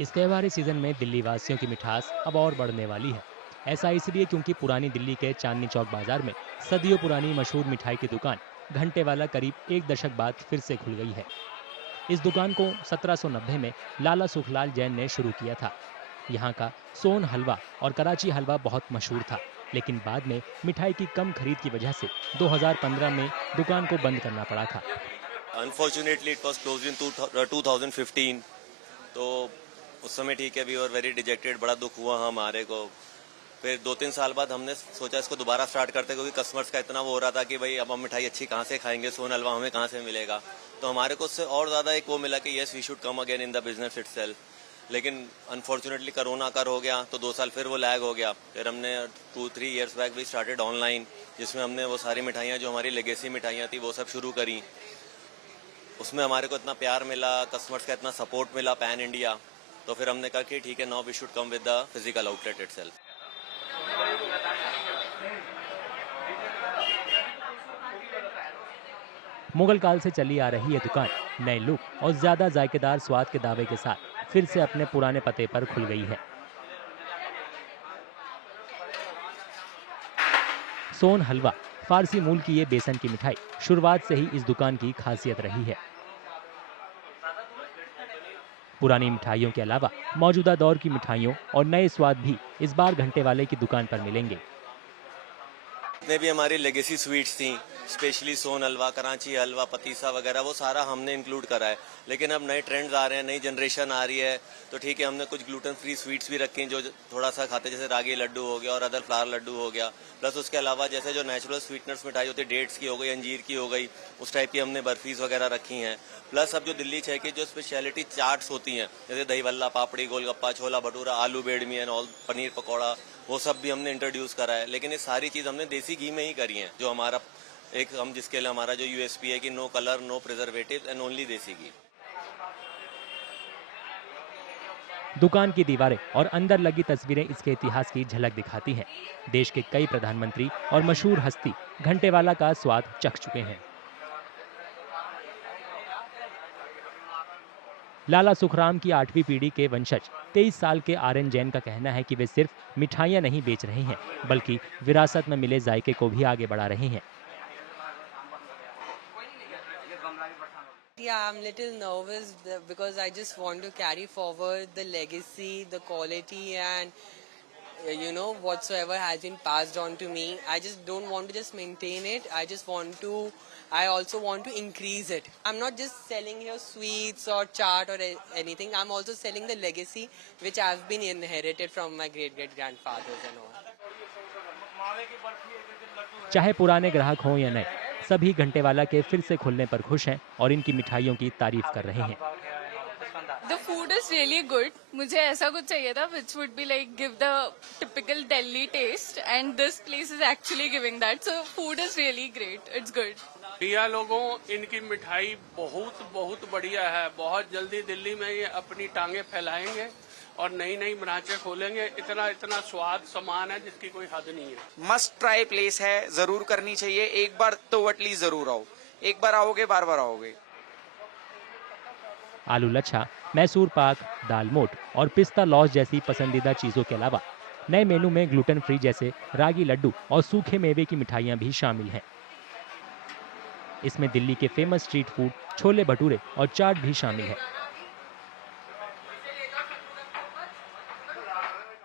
इस त्योहारी सीजन में दिल्ली वासियों की मिठास अब और बढ़ने वाली है। ऐसा इसलिए क्योंकि पुरानी दिल्ली के चांदनी चौक बाजार में सदियों पुरानी मशहूर मिठाई की दुकान घंटे वाला करीब एक दशक बाद फिर से खुल गई है। इस दुकान को 1790 में लाला सुखलाल जैन ने शुरू किया था। यहाँ का सोन हलवा और कराची हलवा बहुत मशहूर था, लेकिन बाद में मिठाई की कम खरीद की वजह से 2015 में दुकान को बंद करना पड़ा था। Unfortunately, it was closed in 2015. तो उस समय ठीक है, वी वर वेरी डिजेक्टेड, बड़ा दुख हुआ हमारे को। फिर 2-3 साल बाद हमने सोचा इसको दोबारा स्टार्ट करते, क्योंकि कस्टमर्स का इतना वो हो रहा था कि भाई अब हम मिठाई अच्छी कहाँ से खाएंगे, सोन हलवा हमें कहाँ से मिलेगा। तो हमारे को उससे और ज़्यादा एक वो मिला कि yes we should come again in the business itself. लेकिन अनफॉर्चुनेटली कोरोना कर हो गया, तो 2 साल फिर वो लैग हो गया। फिर हमने 2-3 years back we started online, जिसमें हमने वो सारी मिठाइयाँ जो हमारी लेगेसी मिठाइयाँ थी वो सब शुरू करी। उसमें हमारे को इतना प्यार मिला, कस्टमर्स का इतना सपोर्ट मिला पैन इंडिया, तो फिर हमने कहा कि ठीक है, now we should come with the physical outlet itself. Mughal काल से चली आ रही ये दुकान नए लुक और ज्यादा जायकेदार स्वाद के दावे के साथ फिर से अपने पुराने पते पर खुल गई है। सोन हलवा फारसी मूल की ये बेसन की मिठाई शुरुआत से ही इस दुकान की खासियत रही है। पुरानी मिठाइयों के अलावा मौजूदा दौर की मिठाइयों और नए स्वाद भी इस बार घंटे वाले की दुकान पर मिलेंगे। जितने भी हमारी लेगेसी स्वीट्स थी, स्पेशली सोन हलवा, कराची हलवा, पतीसा वगैरह, वो सारा हमने इंक्लूड करा है। लेकिन अब नए ट्रेंड्स आ रहे हैं, नई जनरेशन आ रही है, तो ठीक है, हमने कुछ ग्लूटेन फ्री स्वीट्स भी रखी हैं जो थोड़ा सा खाते, जैसे रागी लड्डू हो गया और अदर फ्लावर लड्डू हो गया। प्लस उसके अलावा जैसे जो नेचुरल स्वीटनर्स मिठाई होती है, डेट्स की हो गई, अंजीर की हो गई, उस टाइप की हमने बर्फीज वगैरह रखी हैं। प्लस अब जो दिल्ली चाय की जो स्पेशलिटी चाट्स होती हैं, जैसे दही वल्ला, पापड़ी, गोलगप्पा, छोला भटूरा, आलू बेडमी एंड ऑल, पनीर पकौड़ा, वो सब भी हमने इंट्रोड्यूस करा है। लेकिन ये सारी चीज़ हमने देसी घी में ही करी है, जो हमारा एक हम जिसके लिए हमारा जो यूएसपी है कि no colour, no preservative and only desi ghee. दुकान की दीवारें और अंदर लगी तस्वीरें इसके इतिहास की झलक दिखाती हैं। देश के कई प्रधानमंत्री और मशहूर हस्ती घंटेवाला का स्वाद चख चुके हैं। लाला सुखराम की 8वीं पीढ़ी के वंशज 23 साल के आर एन जैन का कहना है कि वे सिर्फ मिठाइयां नहीं बेच रहे हैं, बल्कि विरासत में मिले जायके को भी आगे बढ़ा रहे हैं। Yeah, I'm little nervous because I just want to carry forward the legacy, the quality, and whatsoever has been passed on to me. I just don't want to just maintain it. I also want to increase it. I'm not just selling here sweets or chaat or anything. I'm also selling the legacy which I've been inherited from my great-great-grandfathers and all. चाहे पुराने ग्राहक हों या नए, सभी घंटेवाला के फिर से खुलने पर खुश हैं और इनकी मिठाइयों की तारीफ कर रहे हैं। The food is really good. मुझे ऐसा कुछ चाहिए था which would be like give the typical Delhi taste, and this place is actually giving that. So food is really great. It's good. भैया लोगों, इनकी मिठाई बहुत बहुत बढ़िया है। बहुत जल्दी दिल्ली में ये अपनी टांगे फैलाएंगे और नई नई ब्रांचें खोलेंगे। इतना स्वाद समान है जिसकी कोई हद नहीं है। मस्ट ट्राई प्लेस है, जरूर करनी चाहिए। एक बार तो एटलीस्ट जरूर आओ। एक बार आओगे, बार बार आओगे। आलू लच्छा, मैसूर पाक, दाल मोठ और पिस्ता लॉज जैसी पसंदीदा चीजों के अलावा नए मेनू में ग्लूटेन फ्री जैसे रागी लड्डू और सूखे मेवे की मिठाइयां भी शामिल हैं। इसमें दिल्ली के famous street food chole bhature और चाट भी शामिल है।